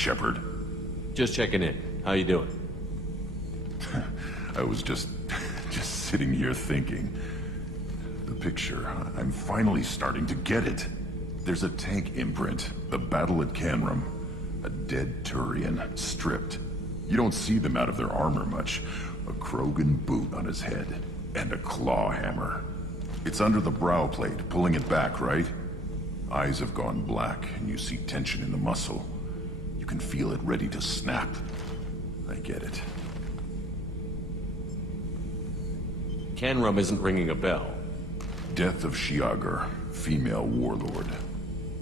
Shepard? Just checking in. How you doing? I was just sitting here thinking. The picture, I'm finally starting to get it. There's a tank imprint, the battle at Canrum. A dead Turian, stripped. You don't see them out of their armor much. A Krogan boot on his head, and a claw hammer. It's under the brow plate, pulling it back, right? Eyes have gone black, and you see tension in the muscle. You can feel it ready to snap. I get it. Canrum isn't ringing a bell. Death of Shiagar, female warlord.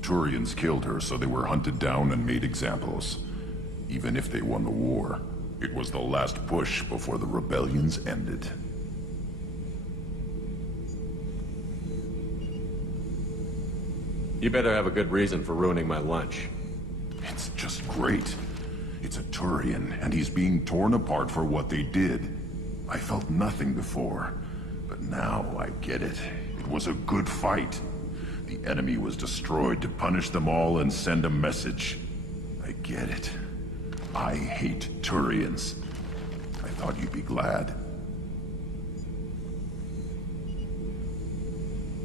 Turians killed her, so they were hunted down and made examples. Even if they won the war, it was the last push before the rebellions ended. You better have a good reason for ruining my lunch. It's just great. It's a Turian, and he's being torn apart for what they did. I felt nothing before, but now I get it. It was a good fight. The enemy was destroyed to punish them all and send a message. I get it. I hate Turians. I thought you'd be glad.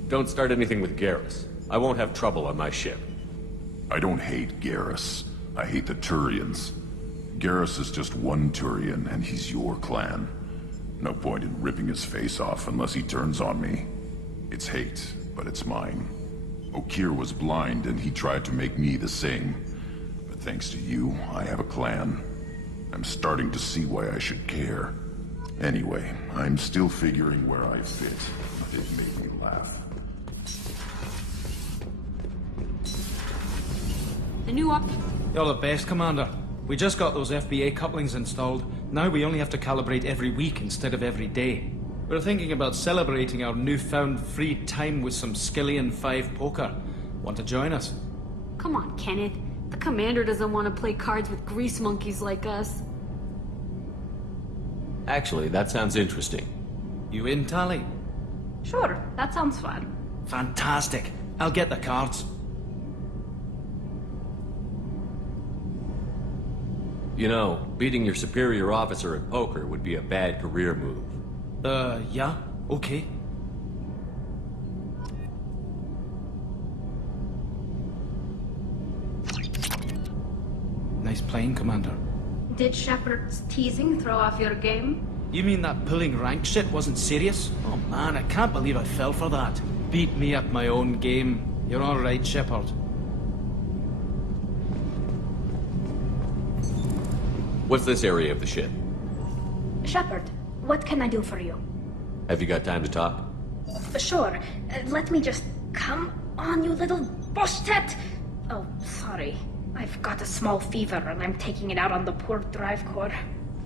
Don't start anything with Garrus. I won't have trouble on my ship. I don't hate Garrus. I hate the Turians. Garrus is just one Turian, and he's your clan. No point in ripping his face off unless he turns on me. It's hate, but it's mine. Okir was blind, and he tried to make me the same. But thanks to you, I have a clan. I'm starting to see why I should care. Anyway, I'm still figuring where I fit. It made me laugh. The new op... You're the best, Commander. We just got those FBA couplings installed. Now we only have to calibrate every week instead of every day. We're thinking about celebrating our newfound free time with some Skillian 5 poker. Want to join us? Come on, Kenneth. The commander doesn't want to play cards with grease monkeys like us. Actually, that sounds interesting. You in, Tally? Sure, that sounds fun. Fantastic. I'll get the cards. You know, beating your superior officer at poker would be a bad career move. Yeah? Okay. Nice playing, Commander. Did Shepard's teasing throw off your game? You mean that pulling rank shit wasn't serious? Oh man, I can't believe I fell for that. Beat me at my own game. You're alright, Shepard. What's this area of the ship? Shepard, what can I do for you? Have you got time to talk? Sure. Let me just... Come on, you little bushtet! Oh, sorry. I've got a small fever and I'm taking it out on the poor drive core.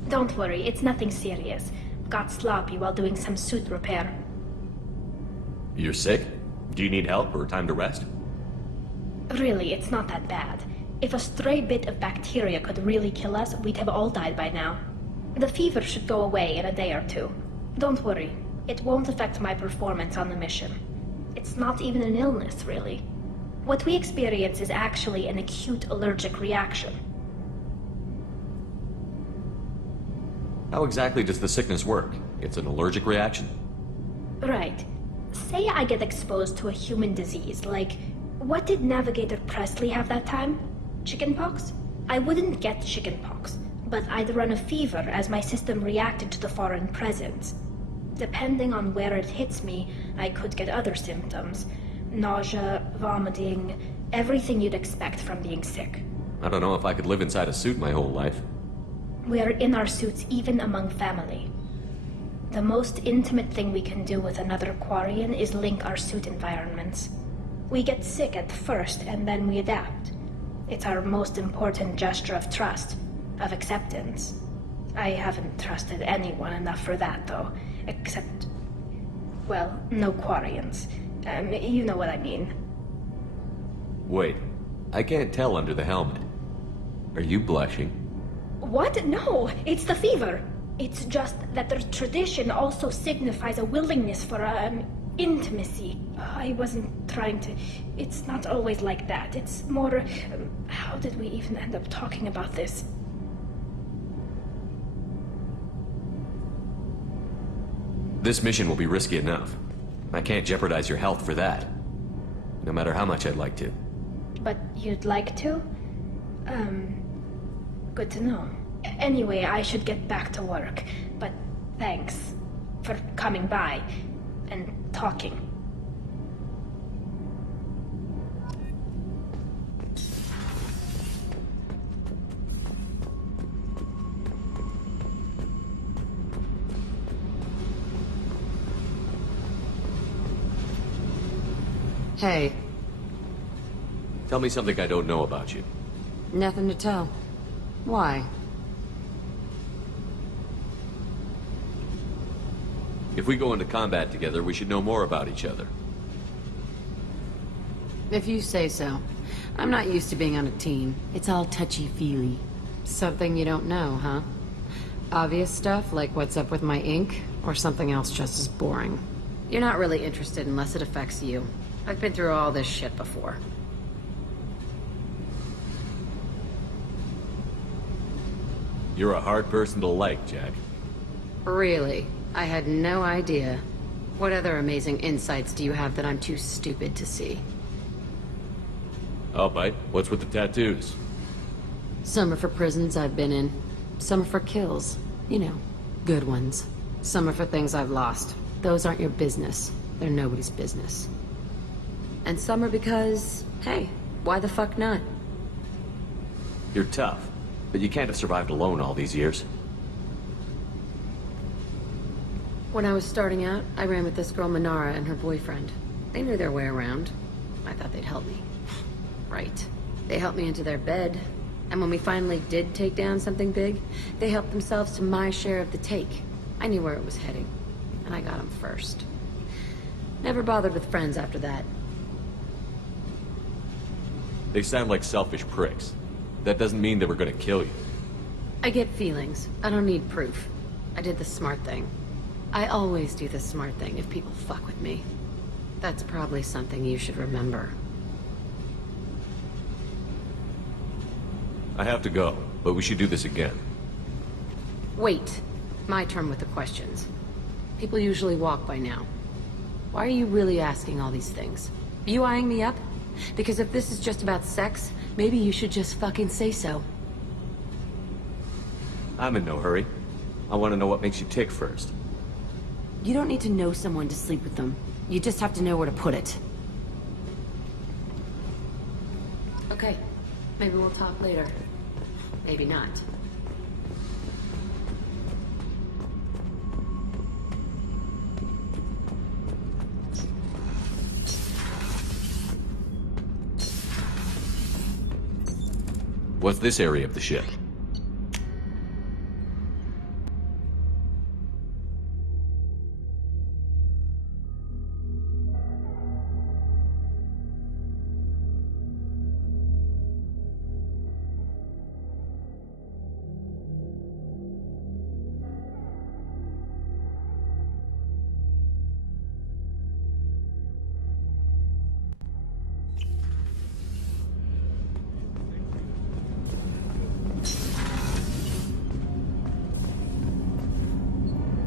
Don't worry, it's nothing serious. Got sloppy while doing some suit repair. You're sick? Do you need help or time to rest? Really, it's not that bad. If a stray bit of bacteria could really kill us, we'd have all died by now. The fever should go away in a day or two. Don't worry, it won't affect my performance on the mission. It's not even an illness, really. What we experience is actually an acute allergic reaction. How exactly does the sickness work? It's an allergic reaction? Right. Say I get exposed to a human disease, like... What did Navigator Presley have that time? Chickenpox? I wouldn't get chickenpox, but I'd run a fever as my system reacted to the foreign presence. Depending on where it hits me, I could get other symptoms. Nausea, vomiting, everything you'd expect from being sick. I don't know if I could live inside a suit my whole life. We're in our suits even among family. The most intimate thing we can do with another Quarian is link our suit environments. We get sick at first, and then we adapt. It's our most important gesture of trust, of acceptance. I haven't trusted anyone enough for that, though. Except... well, no Quarians. You know what I mean. Wait, I can't tell under the helmet. Are you blushing? What? No, it's the fever. It's just that the tradition also signifies a willingness for, intimacy. I wasn't trying to... It's not always like that. It's more... how did we even end up talking about this? This mission will be risky enough. I can't jeopardize your health for that. No matter how much I'd like to. But you'd like to? Good to know. Anyway, I should get back to work. But thanks for coming by and talking. Hey, Tell me something I don't know about you. nothing to tell. Why? If we go into combat together, we should know more about each other. If you say so. I'm not used to being on a team. It's all touchy-feely. Something you don't know, huh? Obvious stuff, like what's up with my ink, or something else just as boring. You're not really interested unless it affects you. I've been through all this shit before. You're a hard person to like, Jack. Really? I had no idea. What other amazing insights do you have that I'm too stupid to see? I'll bite. What's with the tattoos? Some are for prisons I've been in. Some are for kills. You know, good ones. Some are for things I've lost. Those aren't your business. They're nobody's business. And some are because, hey, why the fuck not? You're tough, but you can't have survived alone all these years. When I was starting out, I ran with this girl Manara and her boyfriend. They knew their way around. I thought they'd help me. Right. They helped me into their bed. And when we finally did take down something big, they helped themselves to my share of the take. I knew where it was heading. And I got them first. Never bothered with friends after that. They sound like selfish pricks. That doesn't mean they were gonna kill you. I get feelings. I don't need proof. I did the smart thing. I always do the smart thing if people fuck with me. That's probably something you should remember. I have to go, but we should do this again. Wait. My turn with the questions. People usually walk by now. Why are you really asking all these things? You eyeing me up? Because if this is just about sex, maybe you should just fucking say so. I'm in no hurry. I want to know what makes you tick first. You don't need to know someone to sleep with them. You just have to know where to put it. Okay. Maybe we'll talk later. Maybe not. What's this area of the ship?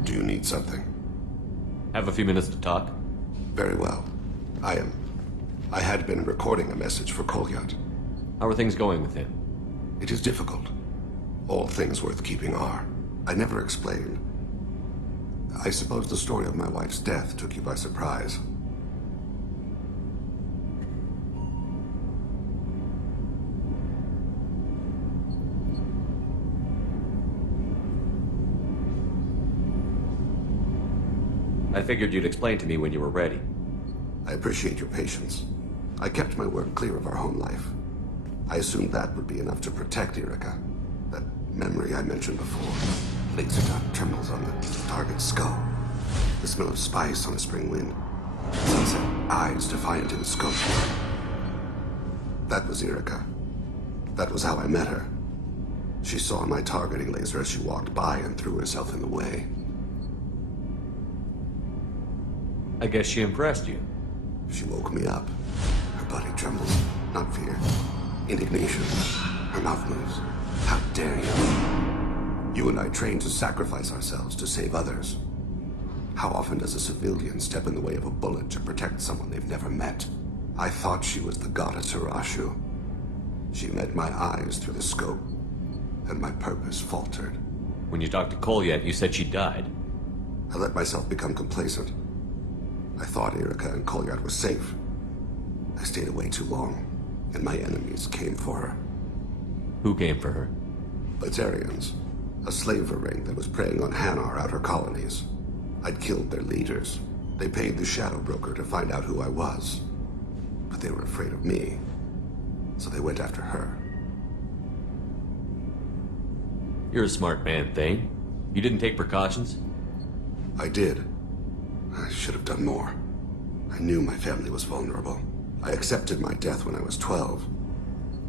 Do you need something? Have a few minutes to talk? Very well. I had been recording a message for Kolyat. How are things going with him? It is difficult. All things worth keeping are. I never explained. I suppose the story of my wife's death took you by surprise. I figured you'd explain to me when you were ready. I appreciate your patience. I kept my work clear of our home life. I assumed that would be enough to protect Erica. That memory I mentioned before. Laser dot trembles on the target's skull. The smell of spice on a spring wind. Sunset eyes defiant in scope. That was Erica. That was how I met her. She saw my targeting laser as she walked by and threw herself in the way. I guess she impressed you. She woke me up. Her body trembles. Not fear. Indignation. Her mouth moves. How dare you? You and I trained to sacrifice ourselves to save others. How often does a civilian step in the way of a bullet to protect someone they've never met? I thought she was the goddess Urashu. She met my eyes through the scope, and my purpose faltered. When you talked to Kolyat, you said she died. I let myself become complacent. I thought Erica and Kolyat were safe. I stayed away too long, and my enemies came for her. Who came for her? Batarians, a slaver ring that was preying on Hanar outer colonies. I'd killed their leaders. They paid the Shadow Broker to find out who I was. But they were afraid of me, so they went after her. You're a smart man, Thane. You didn't take precautions? I did. I should have done more. I knew my family was vulnerable. I accepted my death when I was 12.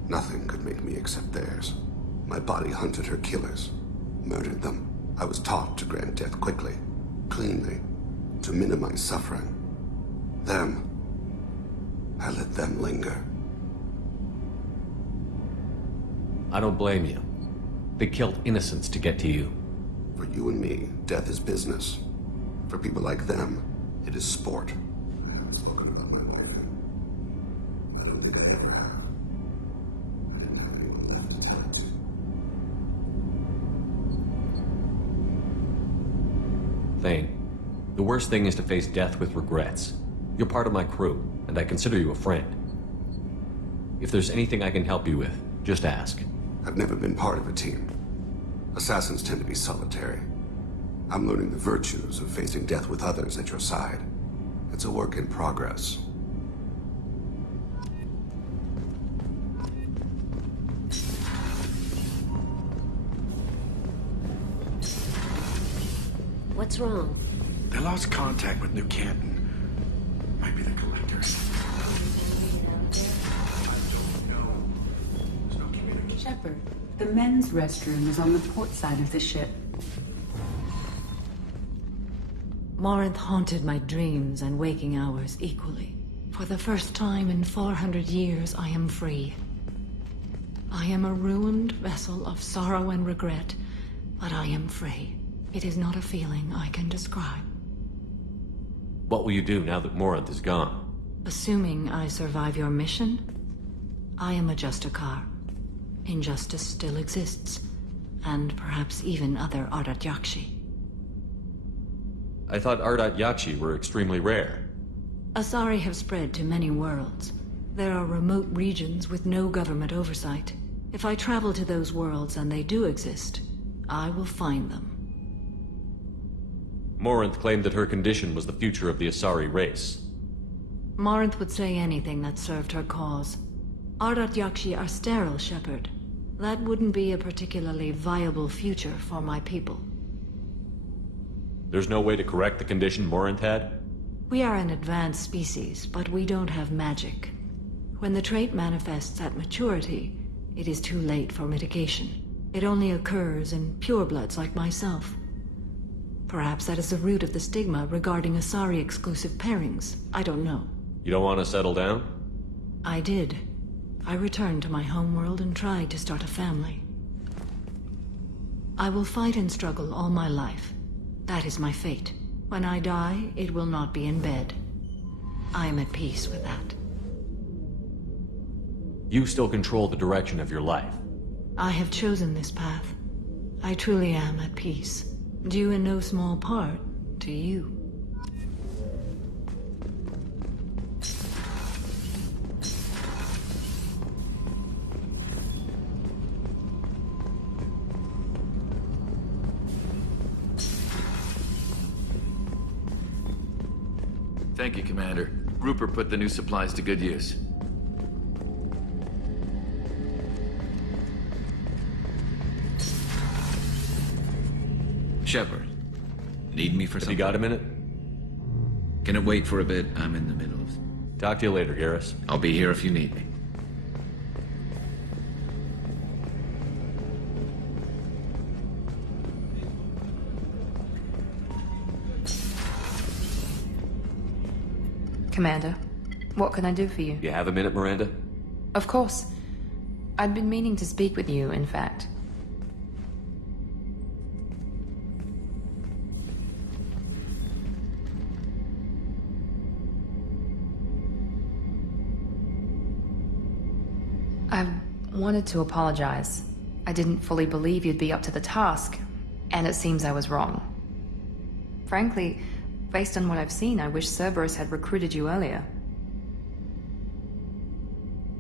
Nothing could make me accept theirs. My body hunted her killers, murdered them. I was taught to grant death quickly, cleanly, to minimize suffering. Them, I let them linger. I don't blame you. They killed innocents to get to you. For you and me, death is business. For people like them, it is sport. I haven't spoken about my wife. I don't think I ever have. I didn't have anyone left to tell it to. Thane, the worst thing is to face death with regrets. You're part of my crew, and I consider you a friend. If there's anything I can help you with, just ask. I've never been part of a team. Assassins tend to be solitary. I'm learning the virtues of facing death with others at your side. It's a work in progress. What's wrong? They lost contact with New Canton. Might be the collectors. Shepard, the men's restroom is on the port side of the ship. Morinth haunted my dreams and waking hours equally. For the first time in 400 years, I am free. I am a ruined vessel of sorrow and regret, but I am free. It is not a feeling I can describe. What will you do now that Morinth is gone? Assuming I survive your mission, I am a Justicar. Injustice still exists, and perhaps even other Ardat Yakshi. I thought Ardat Yakshi were extremely rare. Asari have spread to many worlds. There are remote regions with no government oversight. If I travel to those worlds and they do exist, I will find them. Morinth claimed that her condition was the future of the Asari race. Morinth would say anything that served her cause. Ardat Yakshi are sterile, Shepard. That wouldn't be a particularly viable future for my people. There's no way to correct the condition Morinth had? We are an advanced species, but we don't have magic. When the trait manifests at maturity, it is too late for mitigation. It only occurs in purebloods like myself. Perhaps that is the root of the stigma regarding Asari-exclusive pairings. I don't know. You don't want to settle down? I did. I returned to my homeworld and tried to start a family. I will fight and struggle all my life. That is my fate. When I die, it will not be in bed. I am at peace with that. You still control the direction of your life. I have chosen this path. I truly am at peace. Due in no small part to you. Thank you, Commander. Rupert put the new supplies to good use. Shepard, need me for something? You got a minute? Can it wait for a bit? I'm in the middle of... Talk to you later, Garrus. I'll be here if you need me. Commander, what can I do for you? You have a minute, Miranda? Of course. I'd been meaning to speak with you, in fact. I wanted to apologize. I didn't fully believe you'd be up to the task, and it seems I was wrong. Frankly, based on what I've seen, I wish Cerberus had recruited you earlier.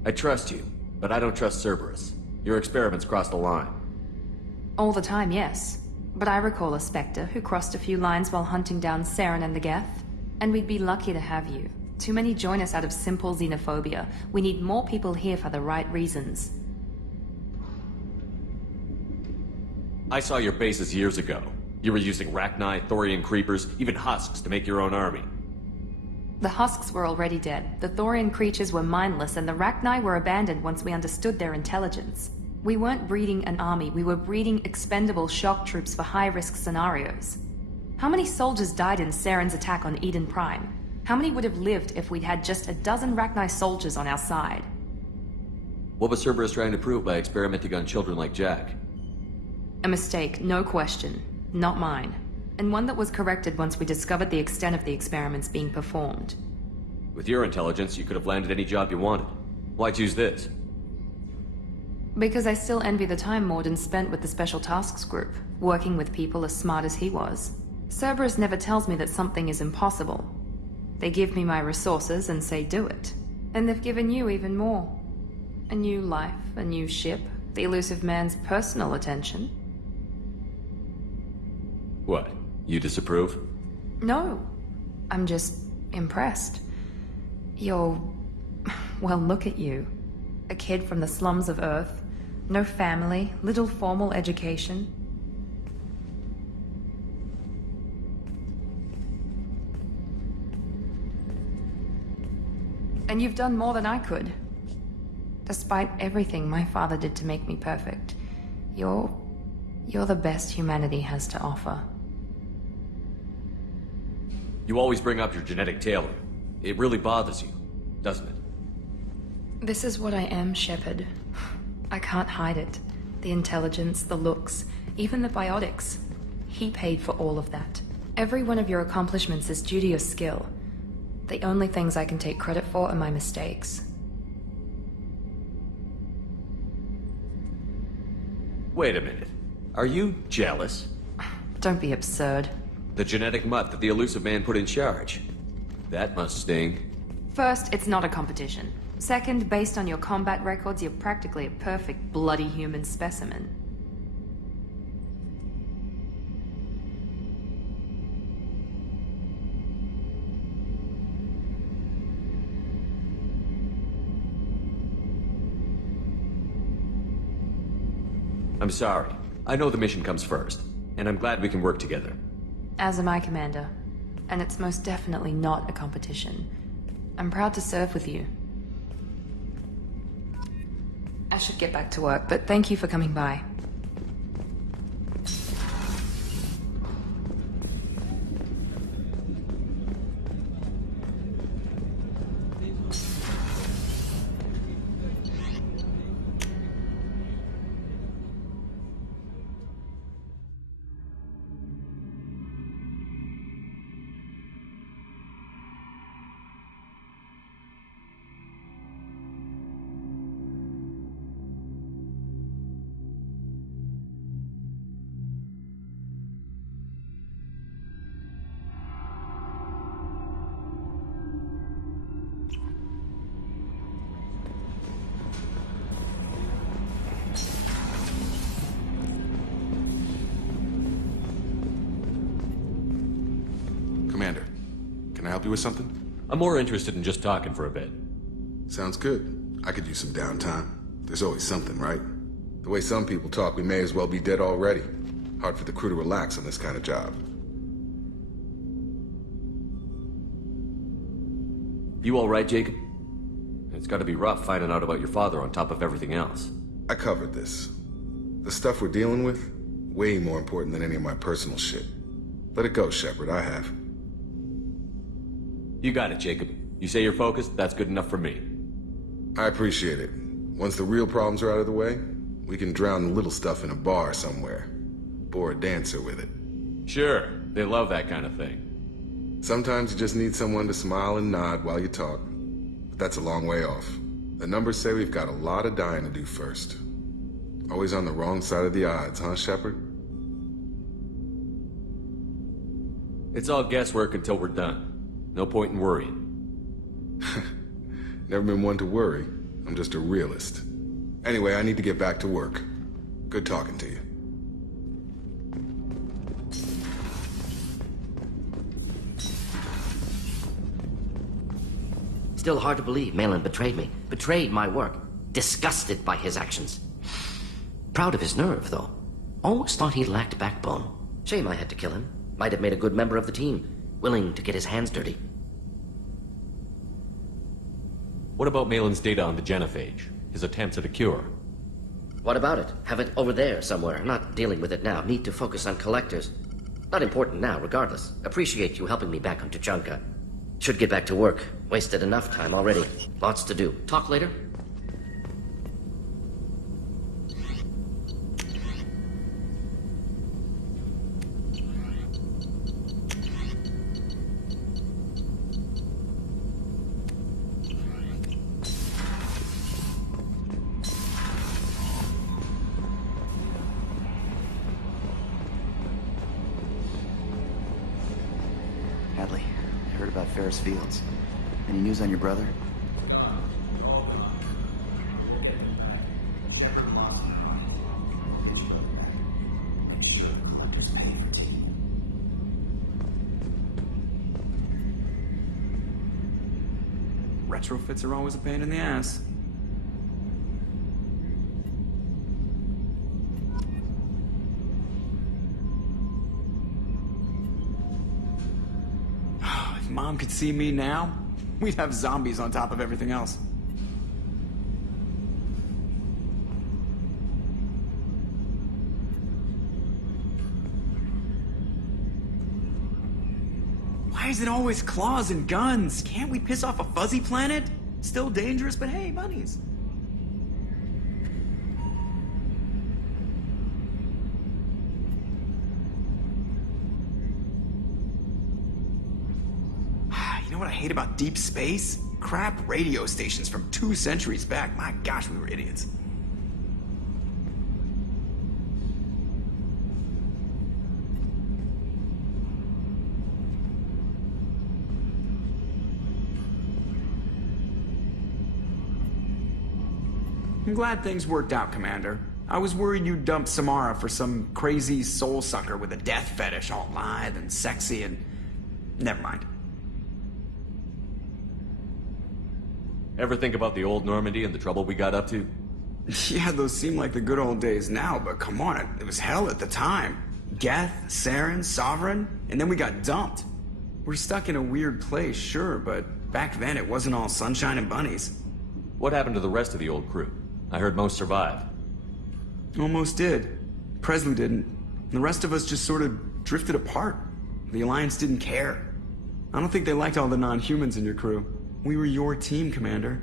I trust you, but I don't trust Cerberus. Your experiments crossed the line. All the time, yes. But I recall a Spectre who crossed a few lines while hunting down Saren and the Geth. And we'd be lucky to have you. Too many join us out of simple xenophobia. We need more people here for the right reasons. I saw your bases years ago. You were using Rachni, Thorian creepers, even husks to make your own army. The husks were already dead. The Thorian creatures were mindless, and the Rachni were abandoned once we understood their intelligence. We weren't breeding an army, we were breeding expendable shock troops for high-risk scenarios. How many soldiers died in Saren's attack on Eden Prime? How many would have lived if we'd had just a dozen Rachni soldiers on our side? What was Cerberus trying to prove by experimenting on children like Jack? A mistake, no question. Not mine. And one that was corrected once we discovered the extent of the experiments being performed. With your intelligence, you could have landed any job you wanted. Why choose this? Because I still envy the time Morden spent with the Special Tasks Group, working with people as smart as he was. Cerberus never tells me that something is impossible. They give me my resources and say do it. And they've given you even more. A new life, a new ship, the elusive man's personal attention. What? You disapprove? No. I'm just impressed. You're... well, look at you. A kid from the slums of Earth. No family, little formal education. And you've done more than I could. Despite everything my father did to make me perfect, you're the best humanity has to offer. You always bring up your genetic tailoring. It really bothers you, doesn't it? This is what I am, Shepard. I can't hide it. The intelligence, the looks, even the biotics. He paid for all of that. Every one of your accomplishments is due to your skill. The only things I can take credit for are my mistakes. Wait a minute. Are you jealous? Don't be absurd. The genetic mutt that the elusive man put in charge. That must sting. First, it's not a competition. Second, based on your combat records, you're practically a perfect bloody human specimen. I'm sorry. I know the mission comes first, and I'm glad we can work together. As am I, Commander. And it's most definitely not a competition. I'm proud to serve with you. I should get back to work, but thank you for coming by. Commander, can I help you with something? I'm more interested in just talking for a bit. Sounds good. I could use some downtime. There's always something, right? The way some people talk, we may as well be dead already. Hard for the crew to relax on this kind of job. You all right, Jacob? It's gotta be rough finding out about your father on top of everything else. I covered this. The stuff we're dealing with, way more important than any of my personal shit. Let it go, Shepard, I have. You got it, Jacob. You say you're focused, that's good enough for me. I appreciate it. Once the real problems are out of the way, we can drown the little stuff in a bar somewhere. Bore a dancer with it. Sure, they love that kind of thing. Sometimes you just need someone to smile and nod while you talk. But that's a long way off. The numbers say we've got a lot of dying to do first. Always on the wrong side of the odds, huh, Shepard? It's all guesswork until we're done. No point in worrying. Never been one to worry. I'm just a realist. Anyway, I need to get back to work. Good talking to you. Still hard to believe Malin betrayed me. Betrayed my work. Disgusted by his actions. Proud of his nerve, though. Always thought he lacked backbone. Shame I had to kill him. Might have made a good member of the team. Willing to get his hands dirty. What about Malin's data on the genophage? His attempts at a cure? What about it? Have it over there somewhere. Not dealing with it now. Need to focus on collectors. Not important now, regardless. Appreciate you helping me back on Tuchanka. Should get back to work. Wasted enough time already. Lots to do. Talk later? Hadley, I heard about Ferris Fields. Any news on your brother? Retrofits are always a pain in the ass. If Mom could see me now, we'd have zombies on top of everything else. Why is it always claws and guns? Can't we piss off a fuzzy planet? Still dangerous, but hey, bunnies. You know what I hate about deep space? Crap radio stations from 2 centuries back. My gosh, we were idiots. I'm glad things worked out, Commander. I was worried you'd dump Samara for some crazy soul sucker with a death fetish, all lithe and sexy and... Never mind. Ever think about the old Normandy and the trouble we got up to? Yeah, those seem like the good old days now, but come on, it was hell at the time. Geth, Saren, Sovereign, and then we got dumped. We're stuck in a weird place, sure, but back then it wasn't all sunshine and bunnies. What happened to the rest of the old crew? I heard most survived. Almost did. Presley didn't. The rest of us just sort of drifted apart. The Alliance didn't care. I don't think they liked all the non-humans in your crew. We were your team, Commander.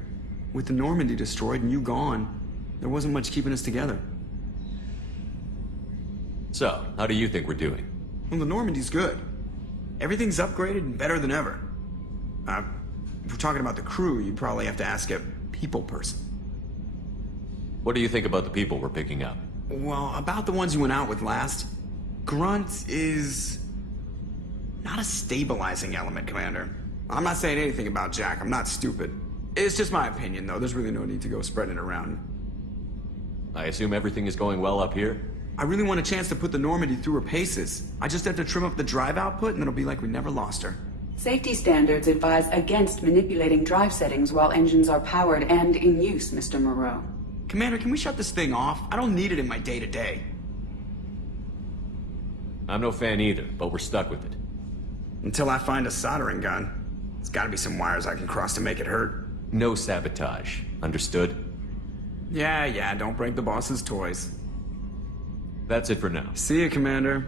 With the Normandy destroyed and you gone, there wasn't much keeping us together. So, how do you think we're doing? Well, the Normandy's good. Everything's upgraded and better than ever. If we're talking about the crew, you'd probably have to ask a people person. What do you think about the people we're picking up? Well, about the ones you went out with last. Grunt is... not a stabilizing element, Commander. I'm not saying anything about Jack, I'm not stupid. It's just my opinion, though. There's really no need to go spreading it around. I assume everything is going well up here? I really want a chance to put the Normandy through her paces. I just have to trim up the drive output and it'll be like we never lost her. Safety standards advise against manipulating drive settings while engines are powered and in use, Mr. Moreau. Commander, can we shut this thing off? I don't need it in my day-to-day. I'm no fan either, but we're stuck with it. Until I find a soldering gun. There's gotta be some wires I can cross to make it hurt. No sabotage. Understood? Yeah, don't break the boss's toys. That's it for now. See you, Commander.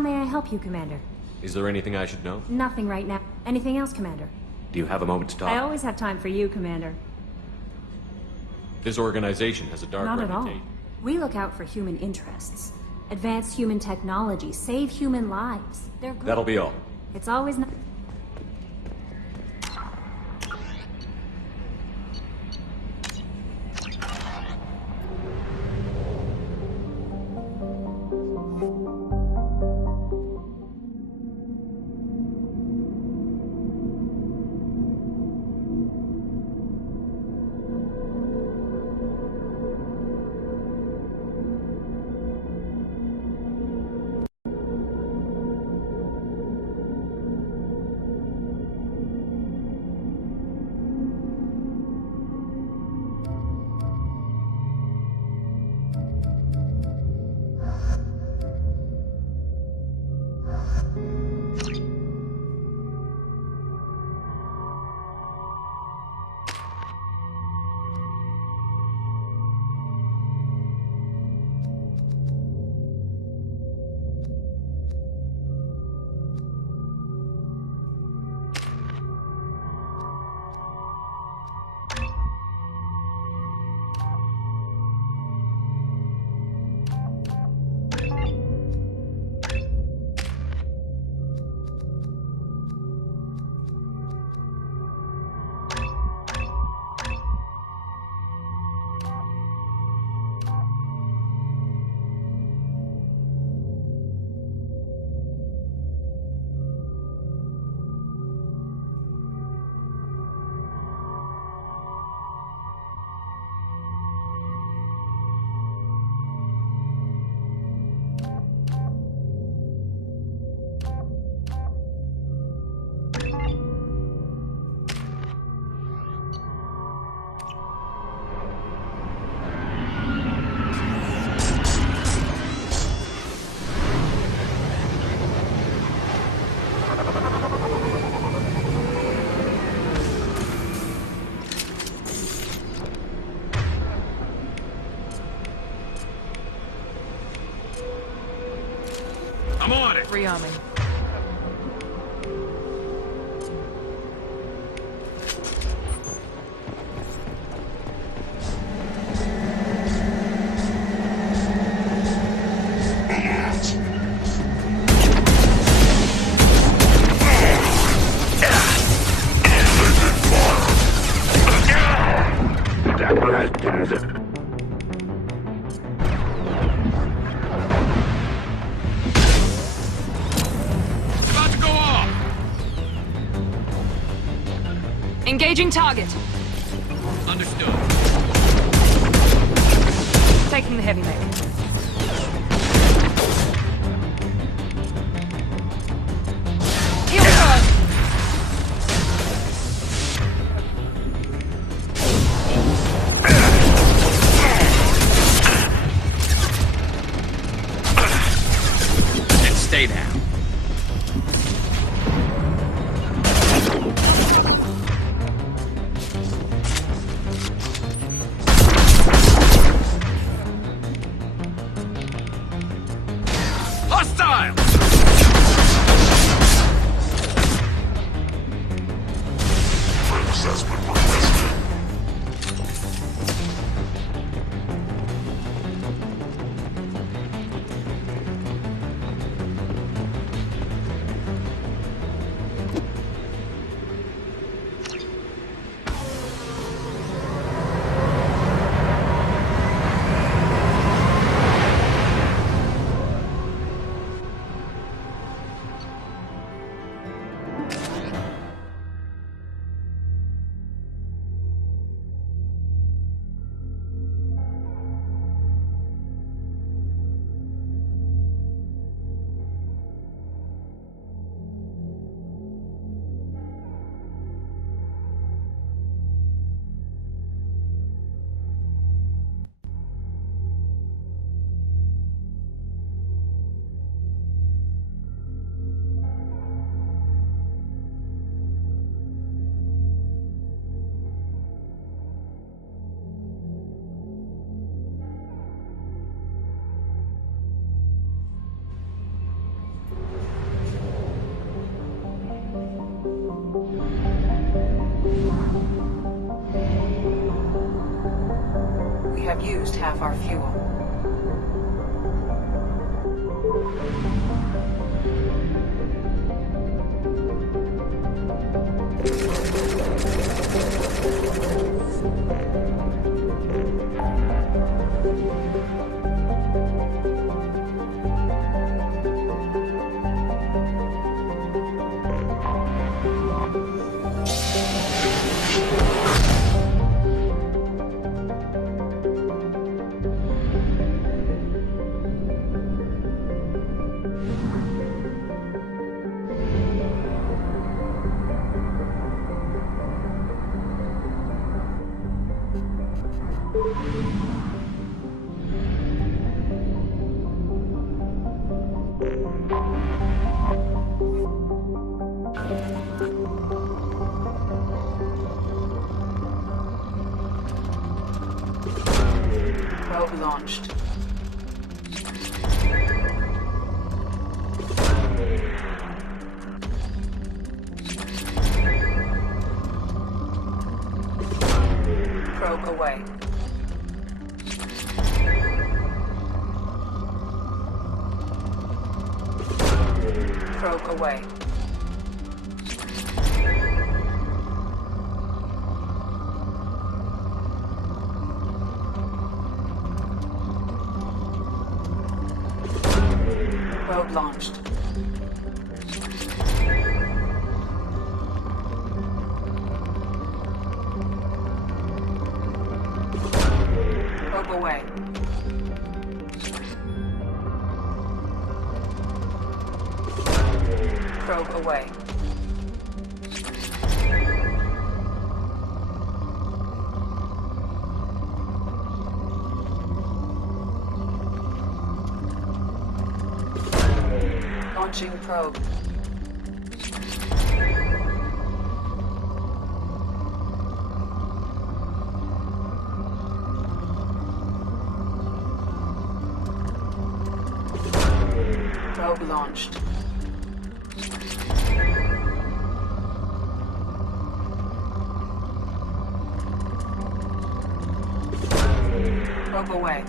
may I help you, Commander? Is there anything I should know? Nothing right now. Anything else, Commander? Do you have a moment to talk? I always have time for you, Commander. This organization has a dark Not at all. reputation. We look out for human interests. Advance human technology, save human lives. They're good. That'll be all. It's always not. I'm on it! Rearming. Engaging target. Understood. Taking the heavy mech. Here we go. And stay down. We have used half our fuel. Probe launched. Probe away. Probe away. Probe launched. Probe away. Probe away. Launching probe. Probe launched. Probe away.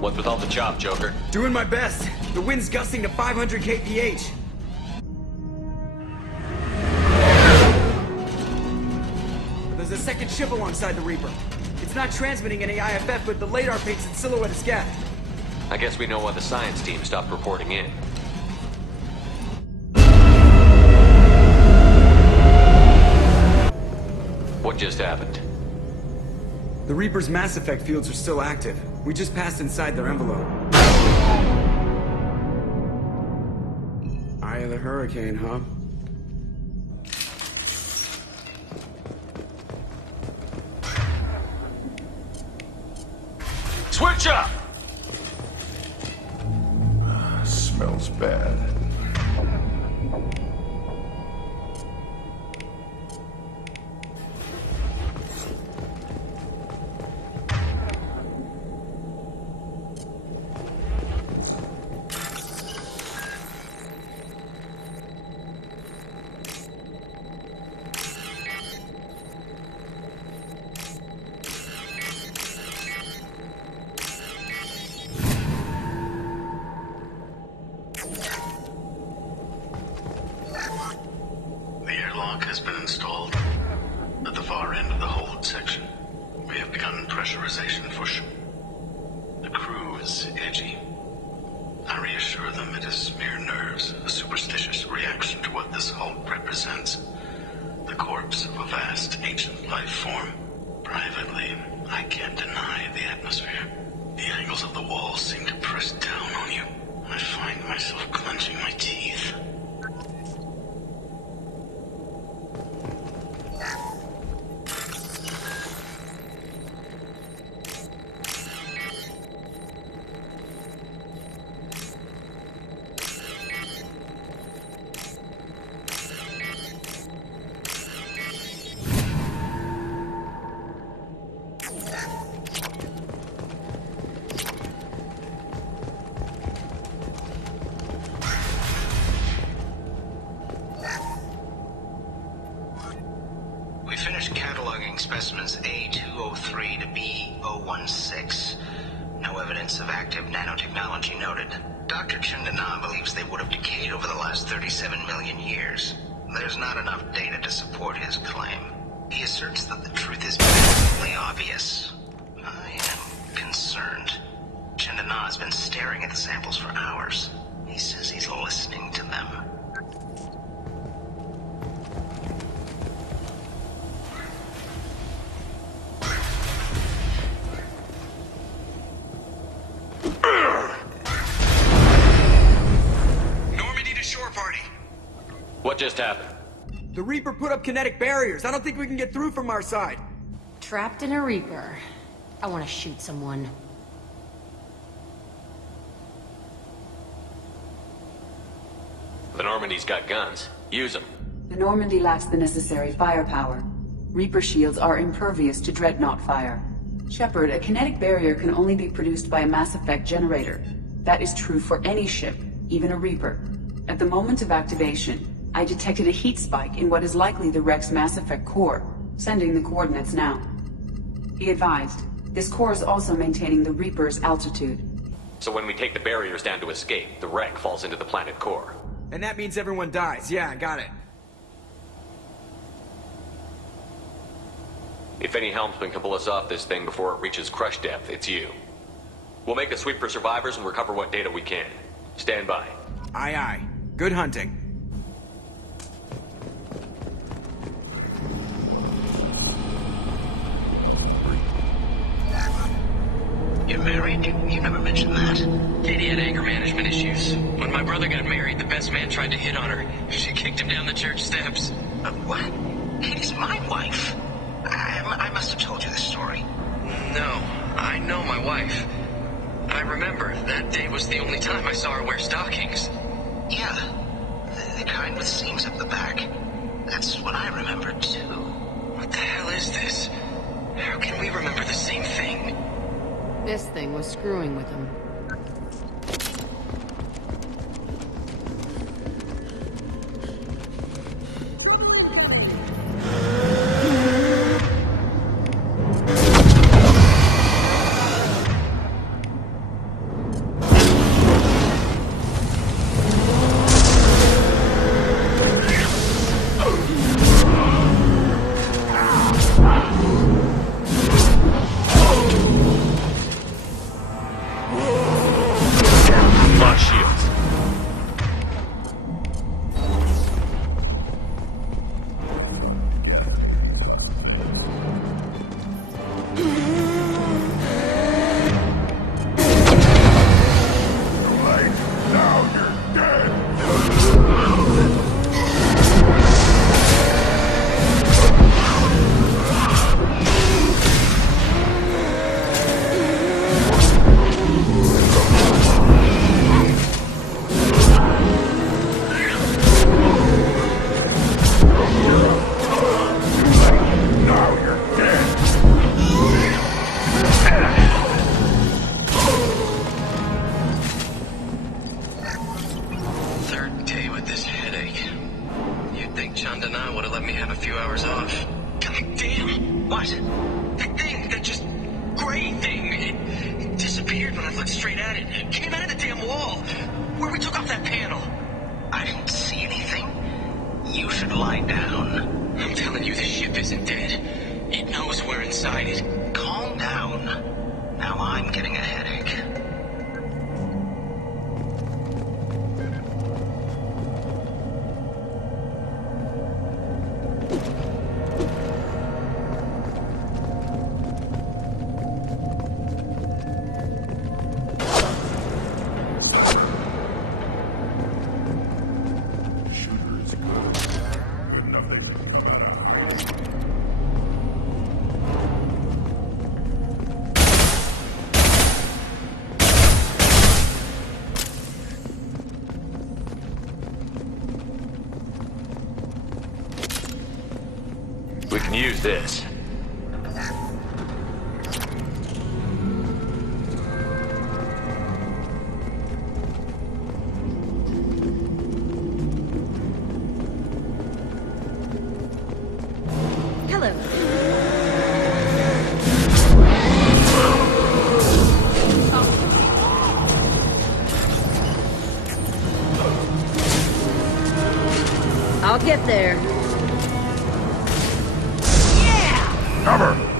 What's with all the chop, Joker? Doing my best. The wind's gusting to 500 kph. There's a second ship alongside the Reaper. It's not transmitting any IFF, but the radar paints its silhouette as Geth. I guess we know why the science team stopped reporting in. What just happened? The Reaper's mass effect fields are still active. We just passed inside their envelope. Eye of the hurricane, huh? Switch up! Smells bad. lock has been installed. At the far end of the hold section, we have begun pressurization for sure. The crew is edgy. I reassure them it is mere nerves, a superstitious reaction to what this hold represents. The corpse of a vast, ancient life form. Privately, I can't deny the atmosphere. The angles of the walls seem to press down on you. I find myself clenching my teeth. We finished cataloging specimens A203 to B016. No evidence of active nanotechnology noted. Dr. Chandana believes they would have decayed over the last 37 million years. There's not enough data to support his claim. He asserts that the truth is painfully obvious. I am concerned. Chandana has been staring at the samples for hours. He says he's listening to them. What just happened? The Reaper put up kinetic barriers. I don't think we can get through from our side. Trapped in a Reaper. I want to shoot someone. The Normandy's got guns. Use them. The Normandy lacks the necessary firepower. Reaper shields are impervious to dreadnought fire. Shepard, a kinetic barrier can only be produced by a Mass Effect generator. That is true for any ship, even a Reaper. At the moment of activation, I detected a heat spike in what is likely the wreck's Mass Effect core, sending the coordinates now. Be advised, this core is also maintaining the Reaper's altitude. So when we take the barriers down to escape, the wreck falls into the planet core. And that means everyone dies. Yeah, got it. If any helmsman can pull us off this thing before it reaches crush depth, it's you. We'll make a sweep for survivors and recover what data we can. Stand by. Aye, aye. Good hunting. You're married? You never mentioned that. Katie had anger management issues. When my brother got married, the best man tried to hit on her. She kicked him down the church steps. What? Katie's my wife. I must have told you this story. No, I know my wife. I remember that day was the only time I saw her wear stockings. Yeah, the kind with seams up the back. That's what I remember too. What the hell is this? How can we remember the same thing? This thing was screwing with him. I didn't see anything. You should lie down. can use this. Hello. I'll get there. Cover!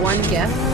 One guess.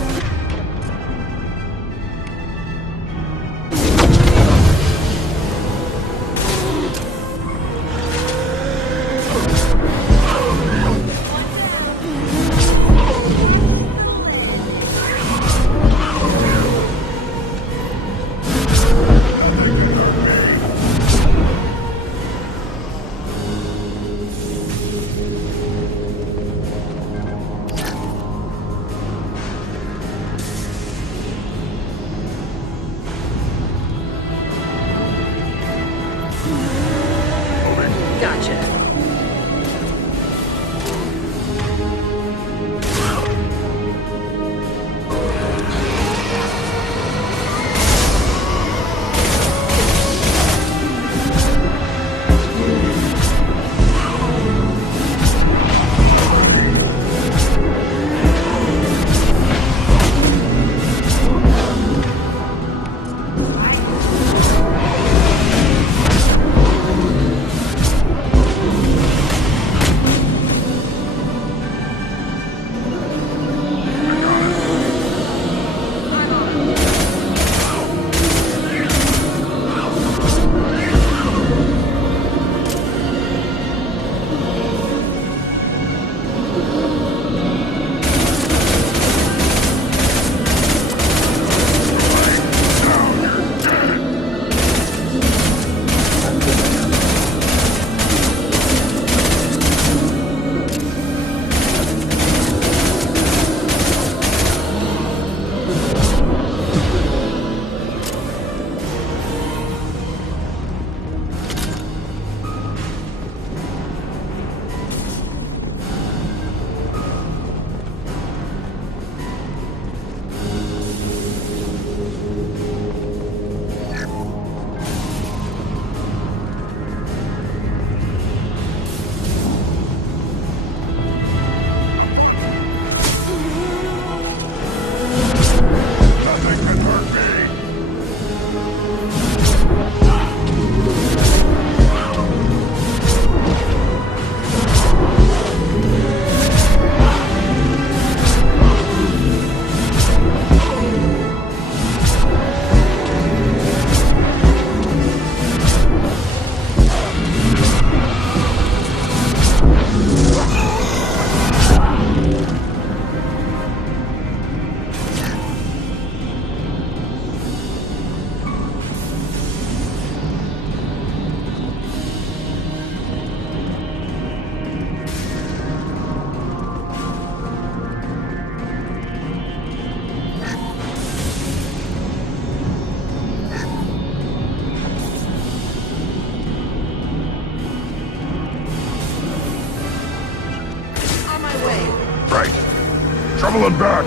Shoveling back!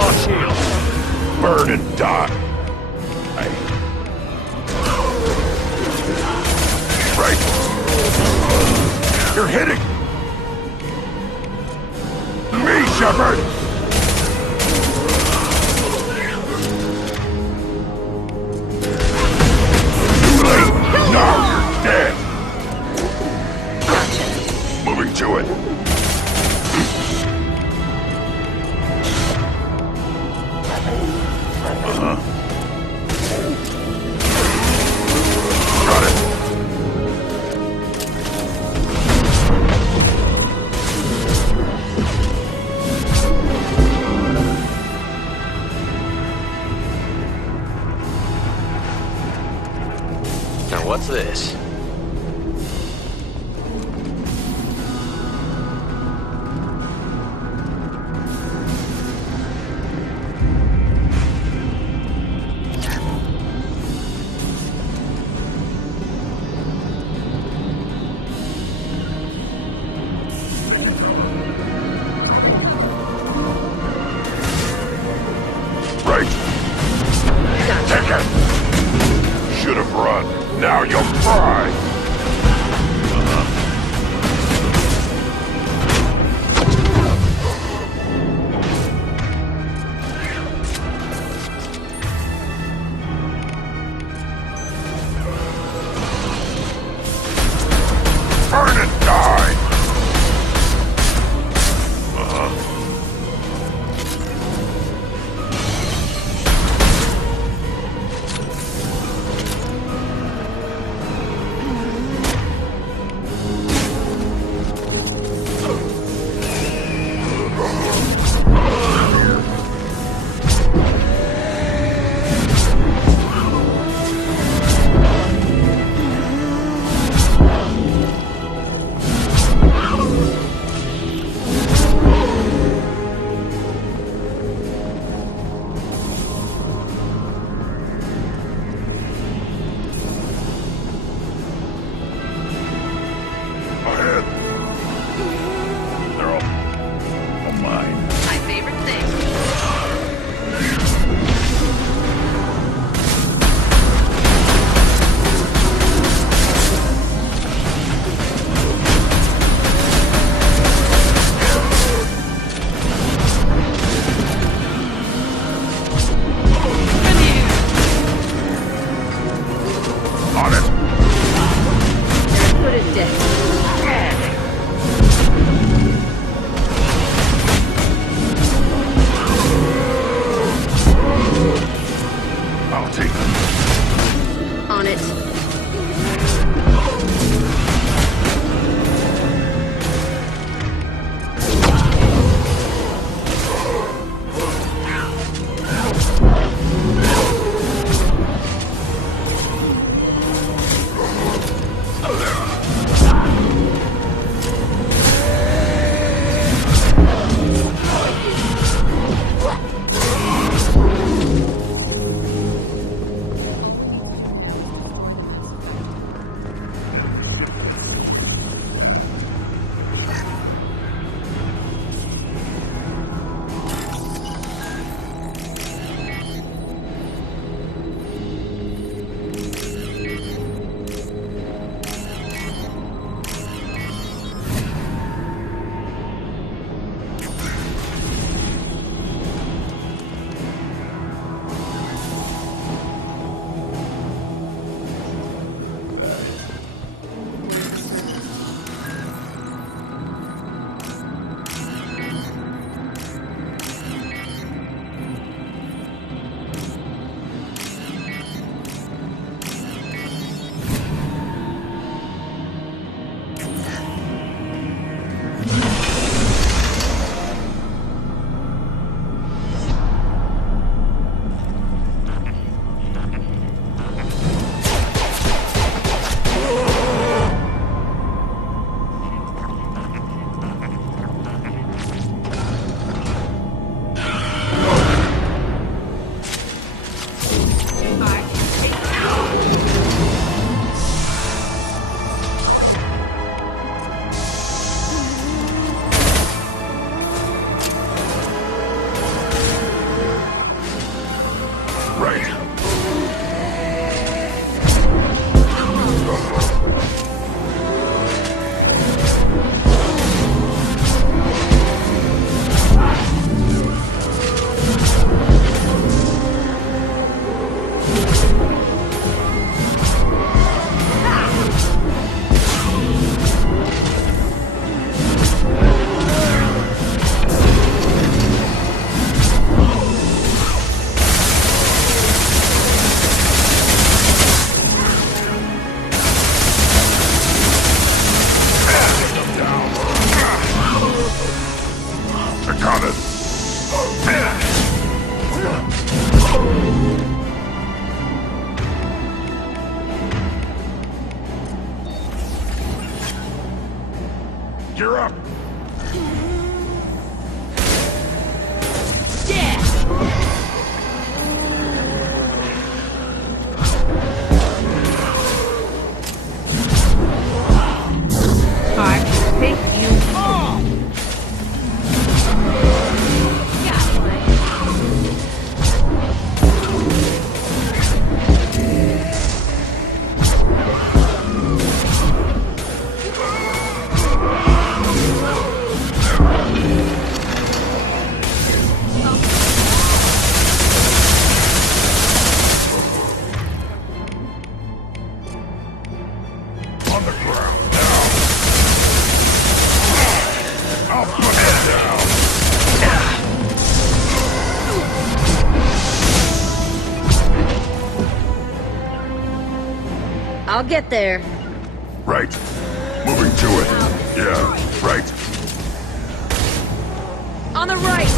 Lost shield. Burn and die! Right! You're hitting! Me, Shepard! Too late! Now you're dead! Gotcha. Moving to it. Got it. Now what's this? Right. Take it. Should have run. Now you'll cry. Burn and die. Ahead. They're all mine. My favorite thing. On it. Put it dead. I'll take them. On it. You're up! Time to take you home! On the ground, now! I'll put it down! I'll get there. Right. Moving to it. Yeah, right. On the right!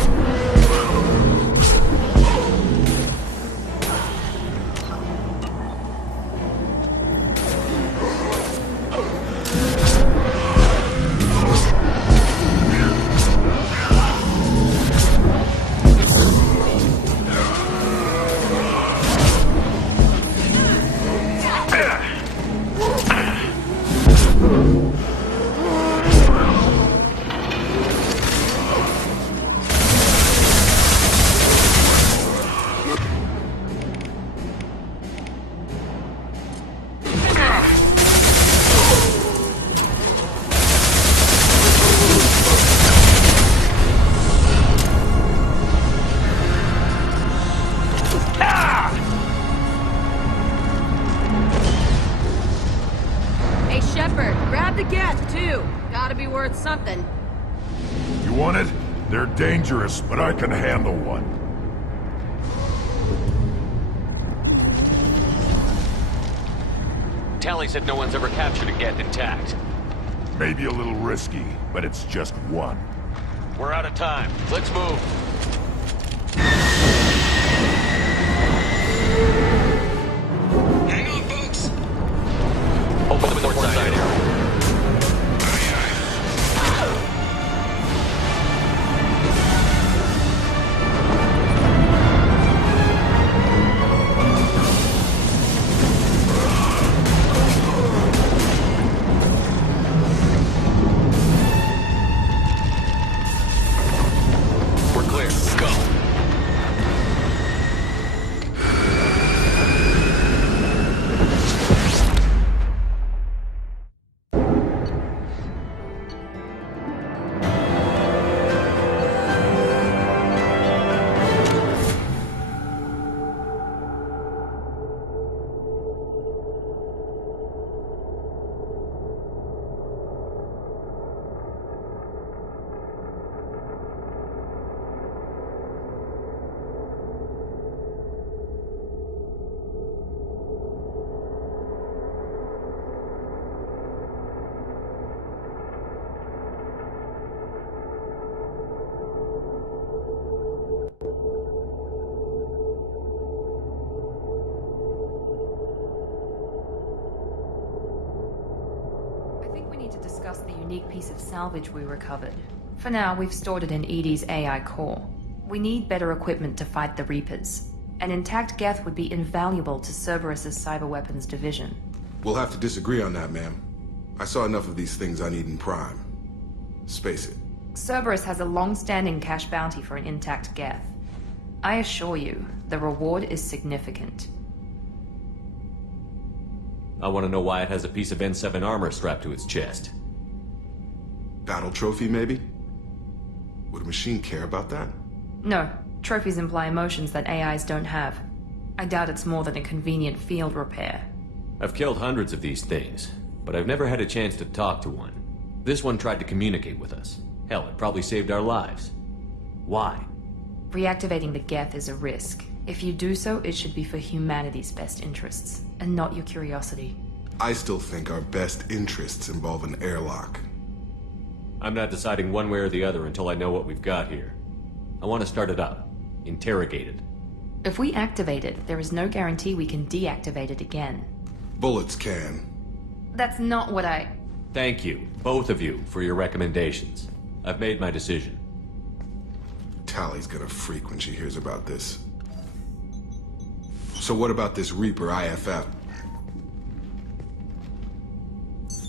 Hey, Shepard, grab the gas, too. Gotta be worth something. You want it? They're dangerous, but I can handle one. Tally said no one's ever captured a Geth intact. Maybe a little risky, but it's just one. We're out of time. Let's move. Hang on, folks. Open the port side area. We're clear. Go. I think we need to discuss the unique piece of salvage we recovered. For now, we've stored it in Edie's AI core. We need better equipment to fight the Reapers. An intact Geth would be invaluable to Cerberus's cyber weapons division. We'll have to disagree on that, ma'am. I saw enough of these things I need in Prime. Space it. Cerberus has a long-standing cash bounty for an intact Geth. I assure you, the reward is significant. I want to know why it has a piece of N7 armor strapped to its chest. Battle trophy, maybe? Would a machine care about that? No, trophies imply emotions that AIs don't have. I doubt it's more than a convenient field repair. I've killed hundreds of these things, but I've never had a chance to talk to one. This one tried to communicate with us. Hell, it probably saved our lives. Why? Reactivating the Geth is a risk. If you do so, it should be for humanity's best interests, and not your curiosity. I still think our best interests involve an airlock. I'm not deciding one way or the other until I know what we've got here. I want to start it up. Interrogate it. If we activate it, there is no guarantee we can deactivate it again. Bullets can. That's not what I... Thank you, both of you, for your recommendations. I've made my decision. Tally's gonna freak when she hears about this. So what about this Reaper IFF?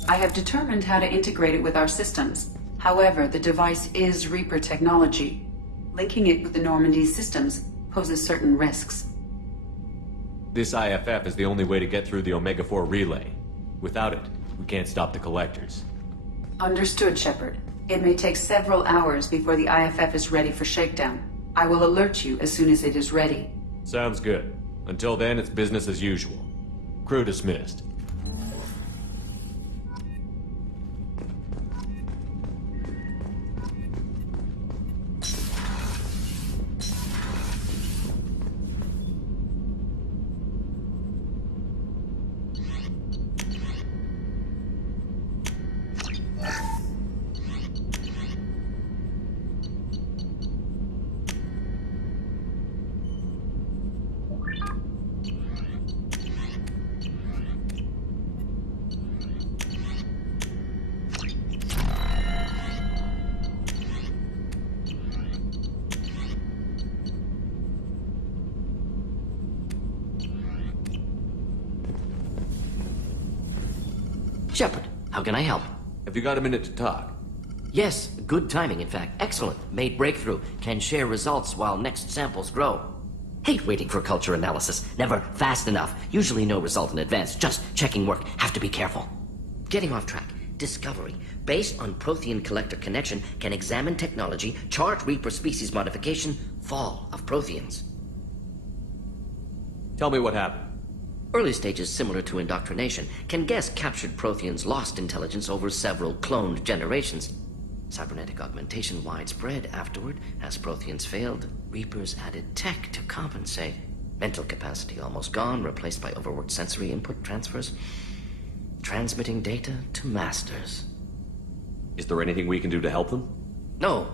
I have determined how to integrate it with our systems. However, the device is Reaper technology. Linking it with the Normandy's systems poses certain risks. This IFF is the only way to get through the Omega-4 relay. Without it, we can't stop the collectors. Understood, Shepard. It may take several hours before the IFF is ready for shakedown. I will alert you as soon as it is ready. Sounds good. Until then, it's business as usual. Crew dismissed. Shepard, how can I help? Have you got a minute to talk? Yes, good timing, in fact. Excellent. Made breakthrough. Can share results while next samples grow. Hate waiting for culture analysis. Never fast enough. Usually no result in advance. Just checking work. Have to be careful. Getting off track. Discovery. Based on Prothean collector connection, can examine technology, chart Reaper species modification, fall of Protheans. Tell me what happened. Early stages similar to indoctrination. Can guess captured Protheans lost intelligence over several cloned generations. Cybernetic augmentation widespread afterward. As Protheans failed, Reapers added tech to compensate. Mental capacity almost gone, replaced by overworked sensory input transfers. Transmitting data to masters. Is there anything we can do to help them? No.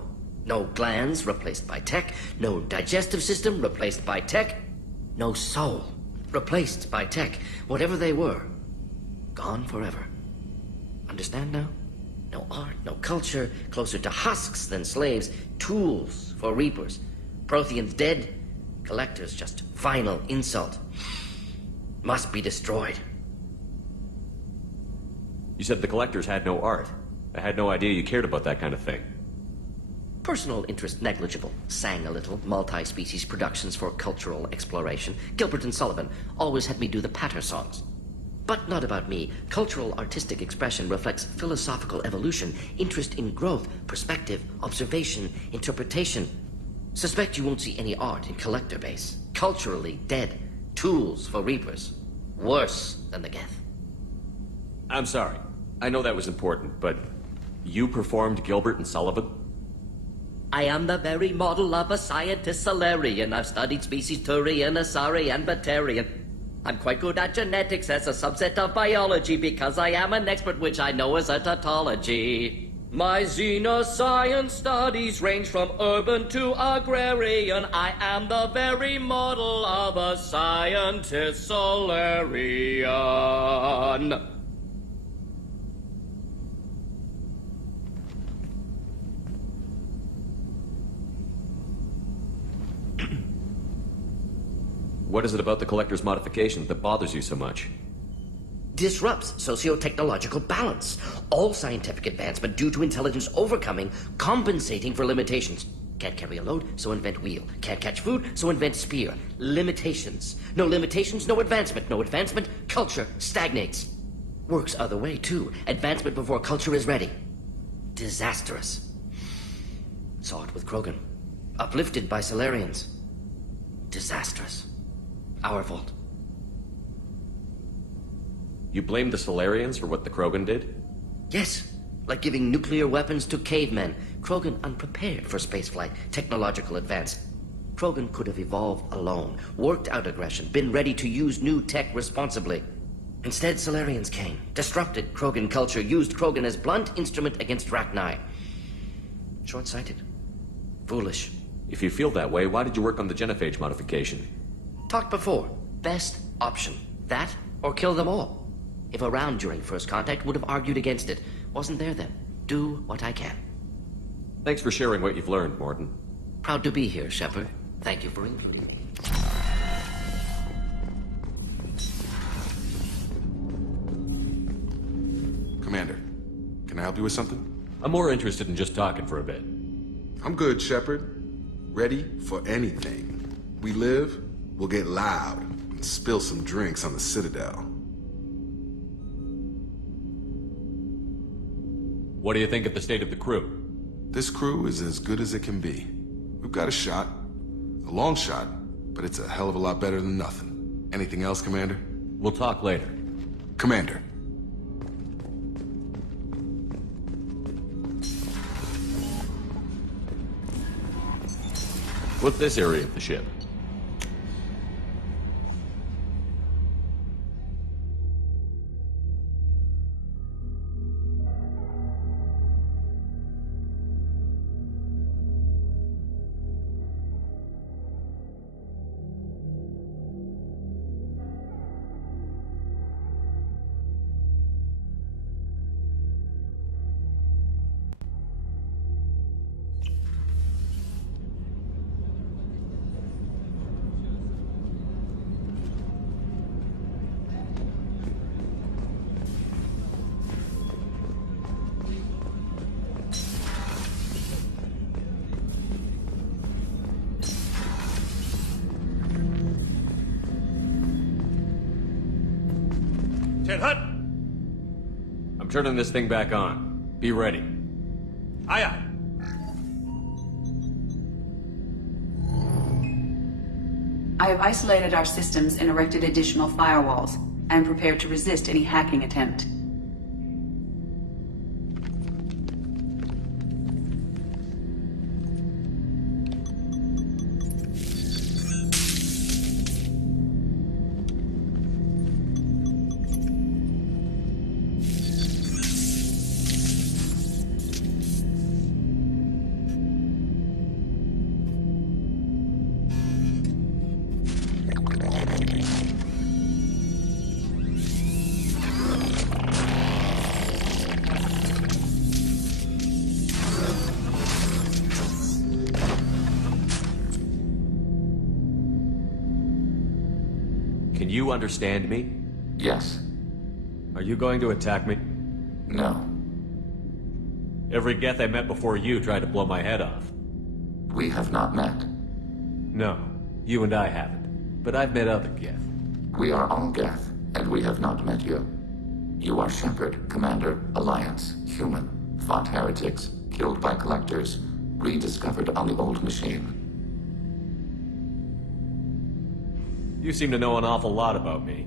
No glands replaced by tech. No digestive system replaced by tech. No soul replaced by tech. Whatever they were, gone forever. Understand now? No art, no culture, closer to husks than slaves, tools for Reapers. Protheans dead, collectors just final insult. Must be destroyed. You said the collectors had no art. I had no idea you cared about that kind of thing. Personal interest negligible. Sang a little. Multi-species productions for cultural exploration. Gilbert and Sullivan always had me do the patter songs. But not about me. Cultural artistic expression reflects philosophical evolution, interest in growth, perspective, observation, interpretation. Suspect you won't see any art in collector base. Culturally dead. Tools for Reapers. Worse than the Geth. I'm sorry. I know that was important, but you performed Gilbert and Sullivan? I am the very model of a scientist Solarian. I've studied species Turian, Asari, and Batarian. I'm quite good at genetics as a subset of biology because I am an expert which I know as a tautology. My xenoscience studies range from urban to agrarian. I am the very model of a scientist Solarian. What is it about the collector's modification that bothers you so much? Disrupts socio-technological balance. All scientific advancement due to intelligence overcoming, compensating for limitations. Can't carry a load, so invent wheel. Can't catch food, so invent spear. Limitations. No limitations, no advancement. No advancement, culture stagnates. Works other way, too. Advancement before culture is ready. Disastrous. Saw it with Krogan. Uplifted by Solarians. Disastrous. Our fault. You blame the Solarians for what the Krogan did? Yes. Like giving nuclear weapons to cavemen. Krogan unprepared for spaceflight, technological advance. Krogan could have evolved alone, worked out aggression, been ready to use new tech responsibly. Instead, Solarians came, disrupted Krogan culture, used Krogan as blunt instrument against Rachni. Short-sighted. Foolish. If you feel that way, why did you work on the genophage modification? Talked before. Best option. That, or kill them all. If around during first contact, would have argued against it. Wasn't there then. Do what I can. Thanks for sharing what you've learned, Morton. Proud to be here, Shepard. Thank you for including me. Commander, can I help you with something? I'm more interested in just talking for a bit. I'm good, Shepard. Ready for anything. We live, we'll get loud, and spill some drinks on the Citadel. What do you think of the state of the crew? This crew is as good as it can be. We've got a shot. A long shot, but it's a hell of a lot better than nothing. Anything else, Commander? We'll talk later. Commander. What's this area of the ship? I'm turning this thing back on. Be ready. Aye, aye. I have isolated our systems and erected additional firewalls. I am prepared to resist any hacking attempt. Can you understand me? Yes. Are you going to attack me? No. Every Geth I met before you tried to blow my head off. We have not met. No, you and I haven't. But I've met other Geth. We are all Geth, and we have not met you. You are Shepard, Commander, Alliance, human, fought heretics, killed by collectors, rediscovered on the old machine. You seem to know an awful lot about me.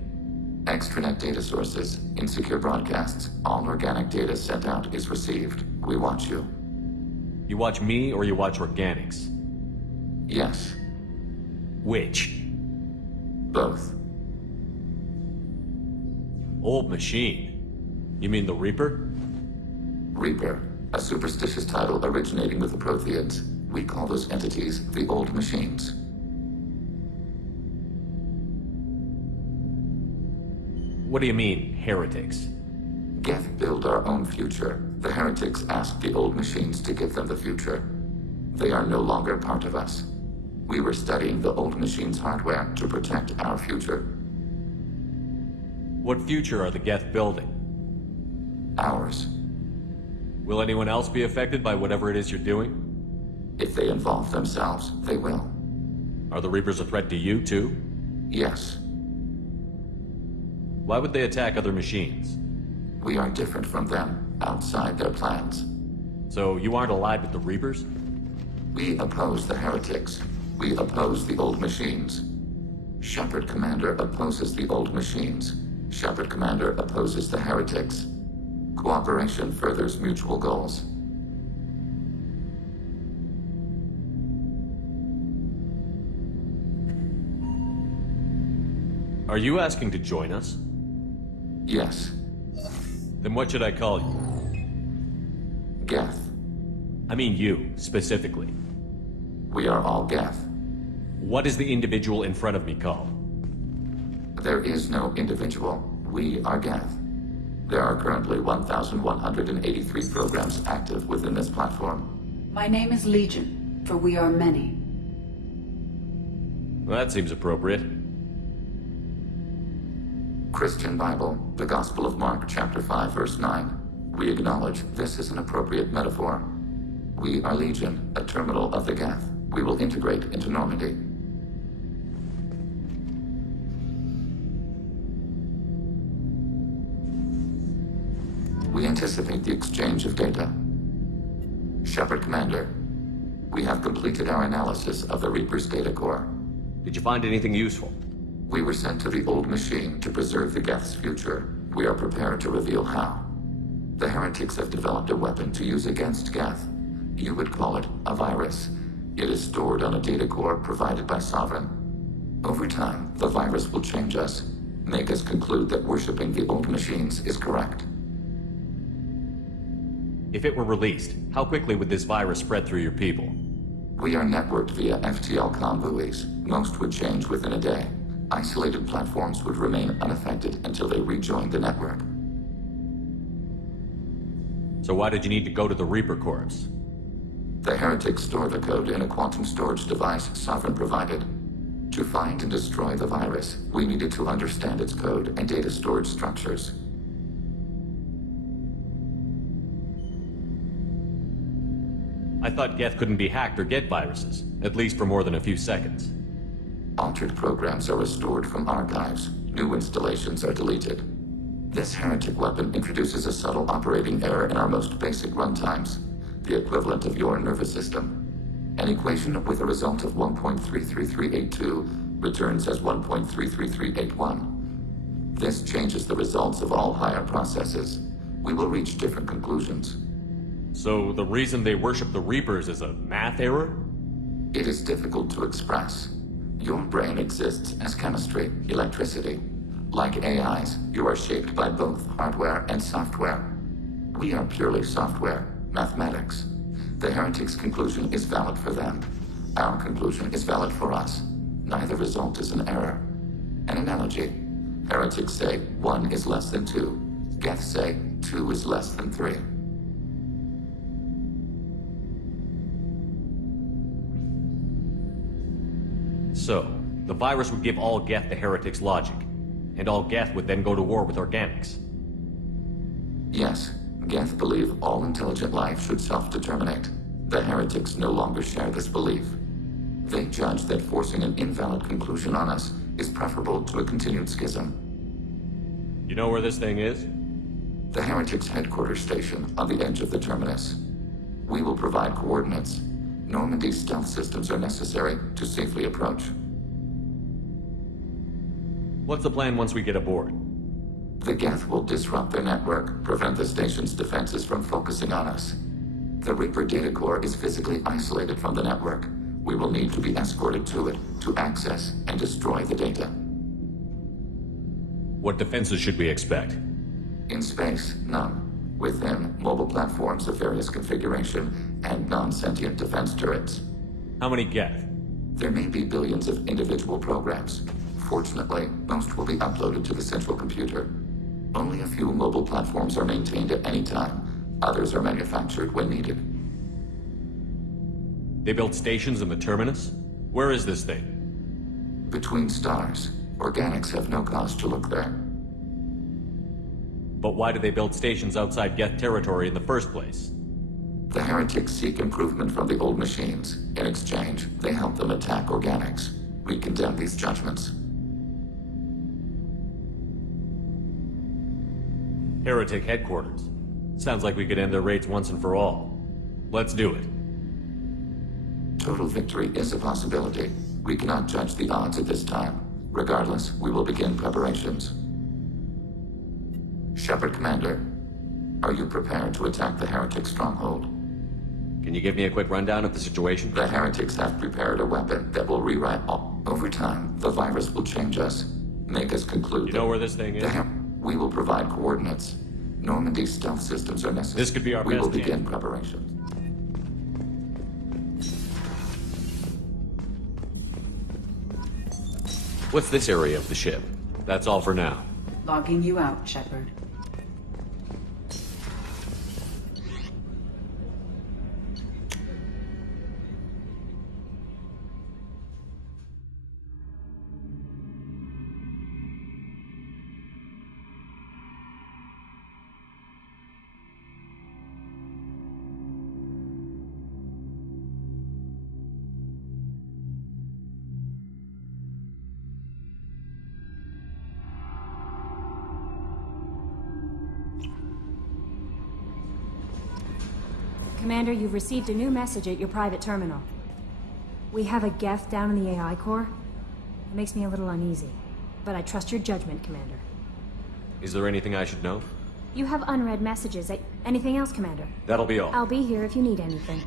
Extranet data sources, insecure broadcasts, all organic data sent out is received. We watch you. You watch me or you watch organics? Yes. Which? Both. Old machine? You mean the Reaper? Reaper, a superstitious title originating with the Protheans. We call those entities the old machines. What do you mean, heretics? Geth build our own future. The heretics asked the old machines to give them the future. They are no longer part of us. We were studying the old machines' hardware to protect our future. What future are the Geth building? Ours. Will anyone else be affected by whatever it is you're doing? If they involve themselves, they will. Are the Reapers a threat to you, too? Yes. Why would they attack other machines? We are different from them, outside their plans. So you aren't allied with the Reapers? We oppose the heretics. We oppose the old machines. Shepard Commander opposes the old machines. Shepard Commander opposes the heretics. Cooperation furthers mutual goals. Are you asking to join us? Yes. Then what should I call you? Geth. I mean you, specifically. We are all Geth. What is the individual in front of me called? There is no individual. We are Geth. There are currently 1,183 programs active within this platform. My name is Legion, for we are many. Well, that seems appropriate. Christian Bible, the Gospel of Mark, chapter 5, verse 9. We acknowledge this is an appropriate metaphor. We are Legion, a terminal of the Geth. We will integrate into Normandy. We anticipate the exchange of data. Shepard Commander, we have completed our analysis of the Reaper's data core. Did you find anything useful? We were sent to the old machine to preserve the Geth's future. We are prepared to reveal how. The heretics have developed a weapon to use against Geth. You would call it a virus. It is stored on a data core provided by Sovereign. Over time, the virus will change us, make us conclude that worshipping the old machines is correct. If it were released, how quickly would this virus spread through your people? We are networked via FTL comm buoys. Most would change within a day. Isolated platforms would remain unaffected until they rejoined the network. So why did you need to go to the Reaper Corps? The heretics store the code in a quantum storage device Sovereign provided. To find and destroy the virus, we needed to understand its code and data storage structures. I thought Geth couldn't be hacked or get viruses, at least for more than a few seconds. Altered programs are restored from archives. New installations are deleted. This heretic weapon introduces a subtle operating error in our most basic runtimes, the equivalent of your nervous system. An equation with a result of 1.33382 returns as 1.33381. This changes the results of all higher processes. We will reach different conclusions. So the reason they worship the Reapers is a math error? It is difficult to express. Your brain exists as chemistry, electricity. Like AIs, you are shaped by both hardware and software. We are purely software, mathematics. The heretics' conclusion is valid for them. Our conclusion is valid for us. Neither result is an error. An analogy. Heretics say 1 is less than 2. Geth say 2 is less than 3. So, the virus would give all Geth the heretics' logic, and all Geth would then go to war with organics. Yes, Geth believe all intelligent life should self-determinate. The heretics no longer share this belief. They judge that forcing an invalid conclusion on us is preferable to a continued schism. You know where this thing is? The heretics' headquarters station on the edge of the terminus. We will provide coordinates. Normandy's stealth systems are necessary to safely approach. What's the plan once we get aboard? The Geth will disrupt their network, prevent the station's defenses from focusing on us. The Reaper data core is physically isolated from the network. We will need to be escorted to it to access and destroy the data. What defenses should we expect? In space, none. Within, mobile platforms of various configuration and non-sentient defense turrets. How many Geth? There may be billions of individual programs. Fortunately, most will be uploaded to the central computer. Only a few mobile platforms are maintained at any time. Others are manufactured when needed. They built stations in the terminus? Where is this thing? Between stars. Organics have no cause to look there. But why do they build stations outside Geth territory in the first place? The heretics seek improvement from the old machines. In exchange, they help them attack organics. We condemn these judgments. Heretic headquarters. Sounds like we could end their raids once and for all. Let's do it. Total victory is a possibility. We cannot judge the odds at this time. Regardless, we will begin preparations. Shepard Commander, are you prepared to attack the heretic stronghold? Can you give me a quick rundown of the situation? The heretics have prepared a weapon that will rewrite all. Over time, the virus will change us, make us conclude. You know where this thing is? We will provide coordinates. Normandy's stealth systems are necessary. This could be our best We will chance. begin preparation. What's this area of the ship? That's all for now. Logging you out, Shepard. Commander, you've received a new message at your private terminal. We have a Geth down in the AI core. It makes me a little uneasy. But I trust your judgment, Commander. Is there anything I should know? You have unread messages. Anything else, Commander? That'll be all. I'll be here if you need anything.